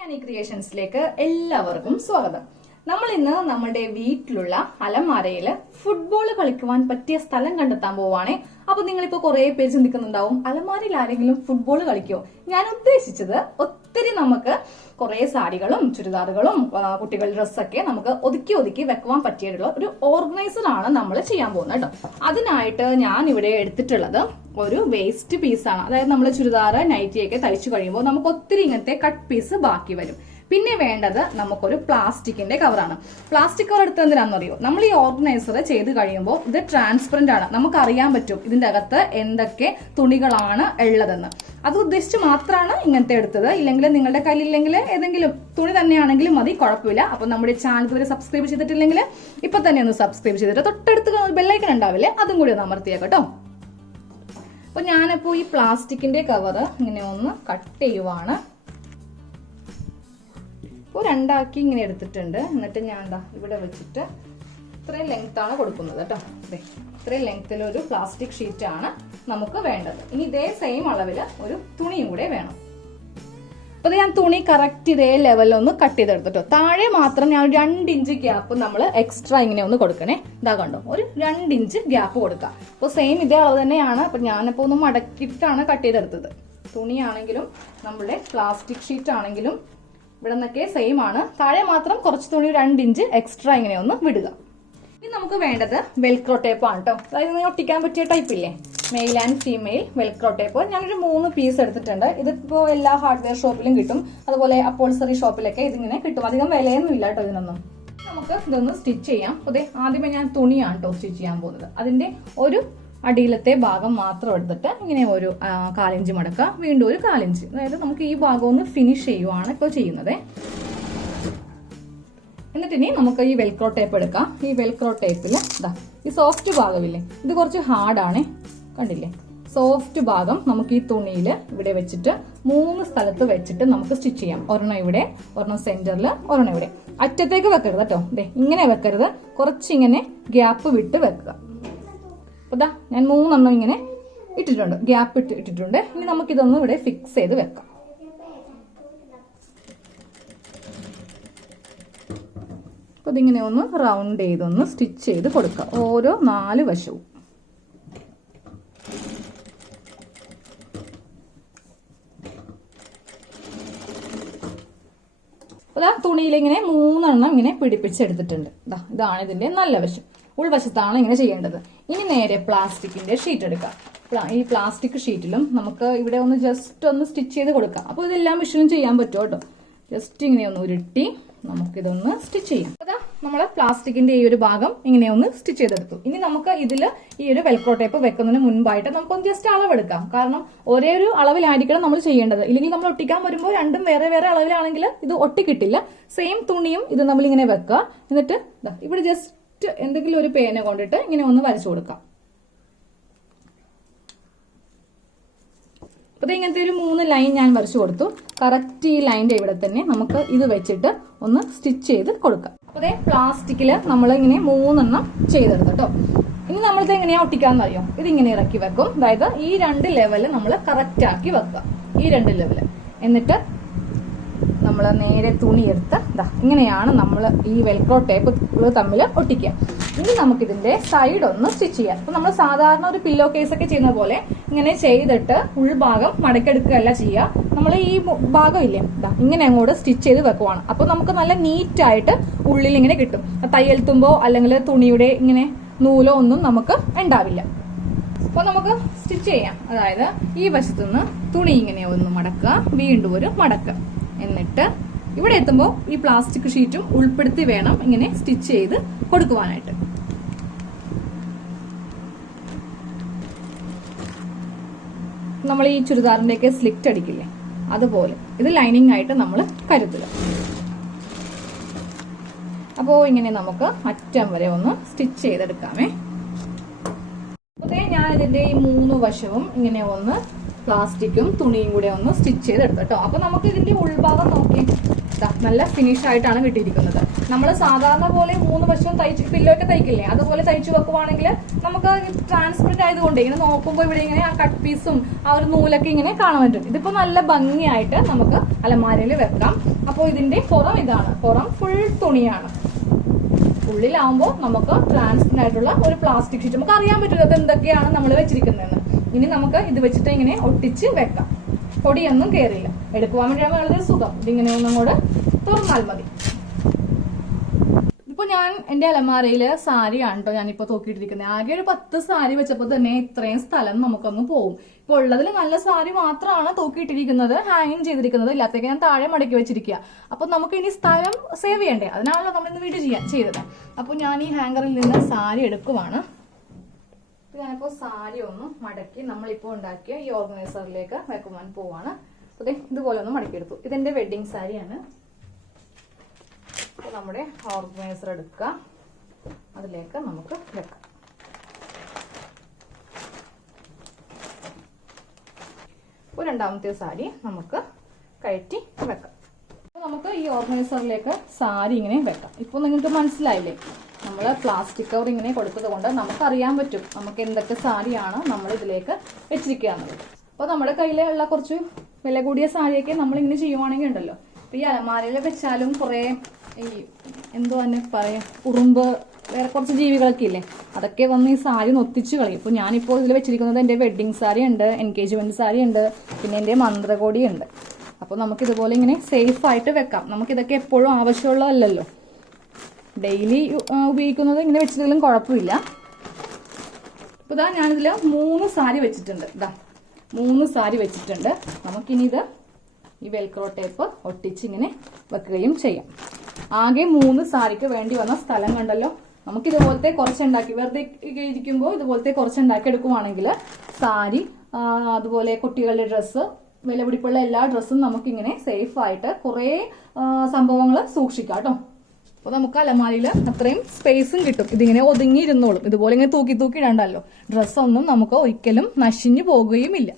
ഞാൻ ഈ ക്രിയേഷൻസിലേക്ക് എല്ലാവർക്കും സ്വാഗതം. നമ്മൾ ഇന്ന് നമ്മുടെ വീട്ടിലുള്ള അലമാരയില് ഫുട്ബോൾ കളിക്കുവാൻ പറ്റിയ സ്ഥലം കണ്ടെത്താൻ പോവാണേ. അപ്പൊ നിങ്ങളിപ്പോ കുറെ പേര് ചിന്തിക്കുന്നുണ്ടാവും, അലമാരയിൽ ആരെങ്കിലും ഫുട്ബോൾ കളിക്കുമോ? ഞാൻ ഉദ്ദേശിച്ചത് ഒത്തിരി നമുക്ക് കുറെ സാരികളും ചുരിദാറുകളും കുട്ടികളുടെ ഡ്രസ്സൊക്കെ നമുക്ക് ഒതുക്കി ഒതുക്കി വെക്കുവാൻ പറ്റിയിട്ടുള്ള ഒരു ഓർഗനൈസർ ആണ് നമ്മൾ ചെയ്യാൻ പോകുന്നത് കേട്ടോ. അതിനായിട്ട് ഞാൻ ഇവിടെ എടുത്തിട്ടുള്ളത് ഒരു വേസ്റ്റ് പീസാണ്. അതായത് നമ്മൾ ചുരിദാർ നൈറ്റിയൊക്കെ തയ്ച്ചു കഴിയുമ്പോൾ നമുക്ക് ഒത്തിരി ഇങ്ങനത്തെ കട്ട് പീസ് ബാക്കി വരും. പിന്നെ വേണ്ടത് നമുക്കൊരു പ്ലാസ്റ്റിക്കിന്റെ കവറാണ്. പ്ലാസ്റ്റിക് കവർ എടുത്ത് എന്തിനാണെന്ന് അറിയോ? നമ്മൾ ഈ ഓർഗനൈസർ ചെയ്ത് കഴിയുമ്പോൾ ഇത് ട്രാൻസ്പെറന്റ് ആണ്, നമുക്ക് അറിയാൻ പറ്റും ഇതിന്റെ അകത്ത് എന്തൊക്കെ തുണികളാണ് ഉള്ളതെന്ന്. അത് ഉദ്ദേശിച്ച് മാത്രമാണ് ഇങ്ങനത്തെ എടുത്തത്. ഇല്ലെങ്കിൽ നിങ്ങളുടെ കയ്യിലില്ലെങ്കിൽ ഏതെങ്കിലും തുണി തന്നെയാണെങ്കിലും മതി, കുഴപ്പമില്ല. അപ്പൊ നമ്മുടെ ചാനൽ ഇതുവരെ സബ്സ്ക്രൈബ് ചെയ്തിട്ടില്ലെങ്കിൽ ഇപ്പൊ തന്നെ ഒന്ന് സബ്സ്ക്രൈബ് ചെയ്തിട്ട് തൊട്ടടുത്ത് ബെല്ലൈക്കൺ ഉണ്ടാവില്ലേ, അതും കൂടി ഒന്ന് അമർത്തിയേക്കട്ടോ. അപ്പൊ ഞാനിപ്പോ ഈ പ്ലാസ്റ്റിക്കിന്റെ കവർ ഇങ്ങനെ ഒന്ന് കട്ട് ചെയ്യുവാണ്. ഇപ്പോൾ രണ്ടാക്കി ഇങ്ങനെ എടുത്തിട്ടുണ്ട്. എന്നിട്ട് ഞാൻ ഇവിടെ വെച്ചിട്ട് ഇത്രയും ലെങ്ത്താണ് കൊടുക്കുന്നത് കേട്ടോ. ഇത്രയും ലെങ്ത്തിൽ ഒരു പ്ലാസ്റ്റിക് ഷീറ്റ് ആണ് നമുക്ക് വേണ്ടത്. ഇനി ഇതേ സെയിം അളവിൽ ഒരു തുണിയും കൂടെ വേണം. അപ്പൊ ഞാൻ തുണി കറക്റ്റ് ഇതേ ലെവലിൽ ഒന്ന് കട്ട് ചെയ്തെടുത്തിട്ടോ. താഴെ മാത്രം ഞാൻ 2 ഇഞ്ച് ഗ്യാപ്പ് നമ്മൾ എക്സ്ട്രാ ഇങ്ങനെ ഒന്ന് കൊടുക്കണേ. ഇതാ കണ്ടോ, ഒരു 2 ഇഞ്ച് ഗ്യാപ്പ് കൊടുക്കാം. അപ്പോൾ സെയിം ഇതേ അളവ് തന്നെയാണ്. അപ്പൊ ഞാനിപ്പോ ഒന്ന് മടക്കിയിട്ടാണ് കട്ട് ചെയ്തെടുത്തത്. തുണിയാണെങ്കിലും നമ്മുടെ പ്ലാസ്റ്റിക് ഷീറ്റ് ആണെങ്കിലും ഇവിടെ നിന്നൊക്കെ സെയിം ആണ്. താഴെ മാത്രം കുറച്ച് തുണി 2 ഇഞ്ച് എക്സ്ട്രാ ഇങ്ങനെ ഒന്ന് വിടുക. ഇനി നമുക്ക് വേണ്ടത് വെൽക്രോ ടേപ്പ് ആണ് കേട്ടോ. അതായത് ഒട്ടിക്കാൻ പറ്റിയ ടൈപ്പ് ഇല്ലേ, male and female Velcro tape. ഞാനൊരു 3 പീസ് എടുത്തിട്ടുണ്ട്. ഇതിപ്പോ എല്ലാ ഹാർഡ്വെയർ ഷോപ്പിലും കിട്ടും, അതുപോലെ അപ്പോൾസറി ഷോപ്പിലൊക്കെ ഇതിങ്ങനെ കിട്ടും. അധികം വിലയൊന്നും ഇല്ല കേട്ടോ ഇതിനൊന്നും. നമുക്ക് ഇതൊന്ന് സ്റ്റിച്ച് ചെയ്യാം. അതെ, ആദ്യമേ ഞാൻ തുണിയാണ് കേട്ടോ സ്റ്റിച്ച് ചെയ്യാൻ പോകുന്നത്. അതിന്റെ ഒരു അടിയിലത്തെ ഭാഗം മാത്രം എടുത്തിട്ട് ഇങ്ങനെ ഒരു 1/4 ഇഞ്ച് മടക്കുക, വീണ്ടും ഒരു 1/4 ഇഞ്ച്. അതായത് നമുക്ക് ഈ ഭാഗം ഒന്ന് ഫിനിഷ് ചെയ്യുവാണ് ഇപ്പോൾ ചെയ്യുന്നത്. എന്നിട്ട് ഇനി നമുക്ക് ഈ വെൽക്രോ ടേപ്പ് എടുക്കാം. ഈ വെൽക്രോ ടേപ്പിൽ ഈ സോഫ്റ്റ് ഭാഗമില്ലേ, ഇത് കുറച്ച് ഹാർഡാണ്, കണ്ടില്ലേ? സോഫ്റ്റ് ഭാഗം നമുക്ക് ഈ തുണിയിൽ ഇവിടെ വെച്ചിട്ട് 3 സ്ഥലത്ത് വെച്ചിട്ട് നമുക്ക് സ്റ്റിച്ച് ചെയ്യാം. ഒരെണ്ണം ഇവിടെ, ഒരെണ്ണം സെന്ററിൽ, ഒരെണ്ണം ഇവിടെ. അറ്റത്തേക്ക് വെക്കരുത് കേട്ടോ. ഇങ്ങനെ വെക്കരുത്, കുറച്ചിങ്ങനെ ഗ്യാപ്പ് വിട്ട് വെക്കുക. അപ്പൊ ഞാൻ 3 എണ്ണം ഇങ്ങനെ ഇട്ടിട്ടുണ്ട്, ഗ്യാപ്പ് ഇട്ടിട്ടുണ്ട്. ഇനി നമുക്കിതൊന്ന് ഇവിടെ ഫിക്സ് ചെയ്ത് വെക്കാം. അപ്പൊ ഇതിങ്ങനെ ഒന്ന് റൗണ്ട് ചെയ്തൊന്ന് സ്റ്റിച്ച് ചെയ്ത് കൊടുക്കാം, ഓരോ 4 വശവും. തുണിയിൽ ഇങ്ങനെ 3 എണ്ണം ഇങ്ങനെ പിടിപ്പിച്ചെടുത്തിട്ടുണ്ട്. ഇതാണ് ഇതിന്റെ നല്ല വശം. ഉൾവശത്താണ് ഇങ്ങനെ ചെയ്യേണ്ടത്. ഇനി നേരെ പ്ലാസ്റ്റിക്കിന്റെ ഷീറ്റ് എടുക്കാം. ഈ പ്ലാസ്റ്റിക് ഷീറ്റിലും നമുക്ക് ഇവിടെ ഒന്ന് ജസ്റ്റ് ഒന്ന് സ്റ്റിച്ച് ചെയ്ത് കൊടുക്കാം. അപ്പോൾ ഇതെല്ലാം മെഷീനും ചെയ്യാൻ പറ്റും കേട്ടോ. ജസ്റ്റ് ഇങ്ങനെ ഒന്ന് ഉരുട്ടി നമുക്കിതൊന്ന് സ്റ്റിച്ച് ചെയ്യാം. അതാ നമ്മള് പ്ലാസ്റ്റിക്കിന്റെ ഈ ഒരു ഭാഗം ഇങ്ങനെ ഒന്ന് സ്റ്റിച്ച് ചെയ്തെടുത്തു. ഇനി നമുക്ക് ഇതിൽ ഈ ഒരു വെൽക്രോ ടേപ്പ് വെക്കുന്നതിന് മുൻപായിട്ട് നമുക്കൊന്ന് ജസ്റ്റ് അളവെടുക്കാം. കാരണം ഒരേ ഒരു അളവിലായിരിക്കണം നമ്മൾ ചെയ്യേണ്ടത്. ഇല്ലെങ്കിൽ നമ്മൾ ഒട്ടിക്കാൻ വരുമ്പോൾ രണ്ടും വേറെ വേറെ അളവിലാണെങ്കിൽ ഇത് ഒട്ടിക്കിട്ടില്ല. സെയിം തുണിയും ഇത് നമ്മളിങ്ങനെ വെക്കുക. എന്നിട്ട് ഇവിടെ ജസ്റ്റ് എന്തെങ്കിലും ഒരു പേന കൊണ്ടിട്ട് ഇങ്ങനെ ഒന്ന് വരച്ചു കൊടുക്കാം. അപ്പൊ ഇങ്ങനത്തെ ഒരു 3 ലൈൻ ഞാൻ വരച്ചു കൊടുത്തു. കറക്റ്റ് ഈ ലൈൻ്റെ ഇവിടെ തന്നെ നമുക്ക് ഇത് വെച്ചിട്ട് ഒന്ന് സ്റ്റിച്ച് ചെയ്ത് കൊടുക്കാം. അപ്പൊ പ്ലാസ്റ്റിക്കില് നമ്മൾ ഇങ്ങനെ 3 എണ്ണം ചെയ്തെടുത്തു കേട്ടോ. ഇനി നമ്മളിത് എങ്ങനെയാ ഒട്ടിക്കാന്ന് അറിയോ? ഇതിങ്ങനെ ഇറക്കി വെക്കും. അതായത് ഈ 2 ലെവല് നമ്മൾ കറക്റ്റ് ആക്കി വെക്കുക. ഈ 2 ലെവല്. എന്നിട്ട് നമ്മൾ നേരെ തുണി എടുത്ത് ഇങ്ങനെയാണ് നമ്മൾ ഈ വെൽക്രോ ടേപ്പ് തമ്മിൽ ഒട്ടിക്കുക. ഇനി നമുക്കിതിന്റെ സൈഡ് ഒന്ന് സ്റ്റിച്ച് ചെയ്യാം. അപ്പൊ നമ്മൾ സാധാരണ ഒരു പില്ലോ കേസ് ഒക്കെ ചെയ്യുന്ന പോലെ ഇങ്ങനെ ചെയ്തിട്ട് ഉൾഭാഗം മടക്കെടുക്കുകയല്ല ചെയ്യുക. നമ്മൾ ഈ ഭാഗം ഇല്ലേ, ഇങ്ങനെ അങ്ങോട്ട് സ്റ്റിച്ച് ചെയ്ത് വെക്കുവാണ്. അപ്പൊ നമുക്ക് നല്ല നീറ്റായിട്ട് ഉള്ളിൽ ഇങ്ങനെ കിട്ടും. തയ്യൽ തുമ്പോ അല്ലെങ്കിൽ തുണിയുടെ ഇങ്ങനെ നൂലോ ഒന്നും നമുക്ക് ഉണ്ടാവില്ല. അപ്പൊ നമുക്ക് സ്റ്റിച്ച് ചെയ്യാം. അതായത് ഈ വശത്തുനിന്ന് തുണി ഇങ്ങനെ ഒന്ന് മടക്കുക, വീണ്ടും ഒരു മടക്കുക. എന്നിട്ട് ഇവിടെ എത്തുമ്പോൾ ഈ പ്ലാസ്റ്റിക് ഷീറ്റും ഉൾപ്പെടുത്തി വേണം ഇങ്ങനെ സ്റ്റിച്ച് ചെയ്ത് കൊടുക്കുവാനായിട്ട്. നമ്മൾ ഈ ചുരിദാറിന്റെയൊക്കെ സ്ലിറ്റ് അടിക്കില്ലേ, അതുപോലെ ഇത് ലൈനിങ് ആയിട്ട് നമ്മൾ കരുതുക. അപ്പോൾ ഇങ്ങനെ നമുക്ക് അറ്റം വരെ ഒന്ന് സ്റ്റിച്ച് ചെയ്തെടുക്കാമേ. ഞാൻ ഇതിന്റെ ഈ 3 വശവും ഇങ്ങനെ ഒന്ന് പ്ലാസ്റ്റിക്കും തുണിയും കൂടെ ഒന്ന് സ്റ്റിച്ച് ചെയ്തെടുത്തു കേട്ടോ. അപ്പൊ നമുക്ക് ഇതിന്റെ ഉൾഭാഗം നോക്കി നല്ല ഫിനിഷ് ആയിട്ടാണ് കിട്ടിയിരിക്കുന്നത്. നമ്മൾ സാധാരണ പോലെ 3 വശവും തയ്ച്ച് പില്ലോക്കെ തയ്ക്കില്ലേ, അതുപോലെ തയ്ച്ചു വെക്കുവാണെങ്കിൽ നമുക്ക് ട്രാൻസ്പെറന്റ് ആയതുകൊണ്ട് ഇങ്ങനെ നോക്കുമ്പോൾ ഇവിടെ ഇങ്ങനെ ആ കട്ട് പീസും ആ ഒരു നൂലൊക്കെ ഇങ്ങനെ കാണാൻ പറ്റും. ഇതിപ്പോ നല്ല ഭംഗിയായിട്ട് നമുക്ക് അലമാരയിൽ വെക്കാം. അപ്പോൾ അപ്പോൾ ഇതിന്റെ പുറം ഇതാണ്, പുറം ഫുൾ തുണിയാണ്. ഉള്ളിലാവുമ്പോൾ നമുക്ക് ട്രാൻസ്പെറന്റ് ആയിട്ടുള്ള ഒരു പ്ലാസ്റ്റിക് ഷീറ്റ്, നമുക്ക് അറിയാൻ പറ്റില്ല അത് എന്തൊക്കെയാണ് നമ്മൾ വെച്ചിരിക്കുന്നതെന്ന്. ഇനി നമുക്ക് ഇത് വെച്ചിട്ട് ഇങ്ങനെ ഒട്ടിച്ച് വെക്കാം. പൊടിയൊന്നും കയറില്ല. എടുക്കുവാൻ വേണ്ടിയാണ് വളരെ സുഖം. ഇതിങ്ങനെ ഒന്നും കൂടെ തുറന്നാൽ മതി. ഇപ്പൊ ഞാൻ എന്റെ അലമാരയില് സാരിയാണ് കേട്ടോ ഞാനിപ്പോ തൂക്കിയിട്ടിരിക്കുന്നത്. ആകെ ഒരു 10 സാരി വെച്ചപ്പോൾ തന്നെ ഇത്രയും സ്ഥലം നമുക്കൊന്ന് പോകും. ഇപ്പൊ ഉള്ളതിൽ നല്ല സാരി മാത്രമാണ് തൂക്കിയിട്ടിരിക്കുന്നത്, ഹാങ്ങിങ് ചെയ്തിരിക്കുന്നത്. ഇല്ലാത്തേക്ക് ഞാൻ താഴെ മടക്കി വെച്ചിരിക്കുക. അപ്പൊ നമുക്ക് ഇനി സ്ഥലം സേവ് ചെയ്യണ്ടേ, അതിനാണല്ലോ നമ്മൾ ഇന്ന് വീഡിയോ ചെയ്തത്. അപ്പൊ ഞാൻ ഈ ഹാങ്കറിൽ നിന്ന് സാരി എടുക്കുവാണ്. ഞാനിപ്പോ സാരി ഒന്ന് മടക്കി നമ്മളിപ്പോ ഉണ്ടാക്കിയ ഈ ഓർഗനൈസറിലേക്ക് വെക്കുവാൻ പോവാണ്. അതെ, ഇതുപോലെ ഒന്ന് മടക്കിയെടുത്തു. ഇതെന്റെ വെഡിങ് സാരിയാണ്. നമ്മുടെ ഓർഗനൈസർ എടുക്കുക, അതിലേക്ക് നമുക്ക് വെക്കാം. അപ്പോൾ രണ്ടാമത്തെ സാരി നമുക്ക് കയറ്റി വെക്കാം. അപ്പോൾ നമുക്ക് ഈ ഓർഗനൈസറിലേക്ക് സാരി ഇങ്ങനെ വെക്കാം. ഇപ്പോൾ നിങ്ങൾക്ക് മനസ്സിലായില്ലേ, നമ്മൾ പ്ലാസ്റ്റിക് കവർ ഇങ്ങനെ കൊടുത്തത് കൊണ്ട് നമുക്കറിയാൻ പറ്റും നമുക്ക് എന്തൊക്കെ സാരിയാണ് നമ്മൾ ഇതിലേക്ക് വെച്ചിരിക്കുക എന്നുള്ളത്. അപ്പോൾ നമ്മുടെ കയ്യിലുള്ള കുറച്ച് വില കൂടിയ സാരിയൊക്കെ നമ്മളിങ്ങനെ ചെയ്യുവാണെങ്കിൽ ഉണ്ടല്ലോ, ഇപ്പം ഈ അലമാരയിൽ വെച്ചാലും കുറേ ഈ എന്തോ തന്നെ പറയാം, ഉറുമ്പ്, വേറെ കുറച്ച് ജീവികളൊക്കെ ഇല്ലേ, അതൊക്കെ വന്ന് ഈ സാരി ഒത്തിച്ച് കളയും. ഇപ്പോൾ ഞാനിപ്പോൾ ഇതിൽ വെച്ചിരിക്കുന്നത് എൻ്റെ വെഡ്ഡിങ് സാരി ഉണ്ട്, എൻഗേജ്മെന്റ് സാരി ഉണ്ട്, പിന്നെ എൻ്റെ മന്ത്രകോടി ഉണ്ട്. അപ്പോൾ നമുക്ക് ഇതുപോലെ ഇങ്ങനെ സേഫ് ആയിട്ട് വെക്കാം. നമുക്കിതൊക്കെ എപ്പോഴും ആവശ്യമുള്ളതല്ലല്ലോ, ഡെയിലി ഉപയോഗിക്കുന്നത് ഇങ്ങനെ വെച്ചിട്ടും കുഴപ്പമില്ല. ഇപ്പോൾ ഇതാ ഞാനിതിൽ 3 സാരി വെച്ചിട്ടുണ്ട്. ഇതാ 3 സാരി വെച്ചിട്ടുണ്ട്. നമുക്കിനി ഇത് ഈ വെൽക്രോ ടേപ്പ് ഒട്ടിച്ച് ഇങ്ങനെ വെക്കുകയും ചെയ്യാം. ആകെ 3 സാരിക്ക് വേണ്ടി വന്ന സ്ഥലം കണ്ടല്ലോ. നമുക്ക് ഇതുപോലത്തെ കുറച്ചുണ്ടാക്കി വെറുതെ ഇരിക്കുമ്പോൾ ഇതുപോലത്തെ കുറച്ചുണ്ടാക്കി എടുക്കുവാണെങ്കിൽ സാരി, അതുപോലെ കുട്ടികളുടെ ഡ്രസ്സ്, വിലപിടിപ്പുള്ള എല്ലാ ഡ്രസ്സും നമുക്കിങ്ങനെ സേഫ് ആയിട്ട് കുറേ സംഭവങ്ങൾ സൂക്ഷിക്കാം കേട്ടോ. അപ്പോൾ നമുക്ക് അലമാരിയിൽ അത്രയും സ്പേസും കിട്ടും. ഇതിങ്ങനെ ഒതുങ്ങിയിരുന്നോളും. ഇതുപോലെ ഇങ്ങനെ തൂക്കി ഇടണ്ടല്ലോ. ഡ്രസ്സൊന്നും നമുക്ക് ഒരിക്കലും നശിഞ്ഞു പോകുകയുമില്ല.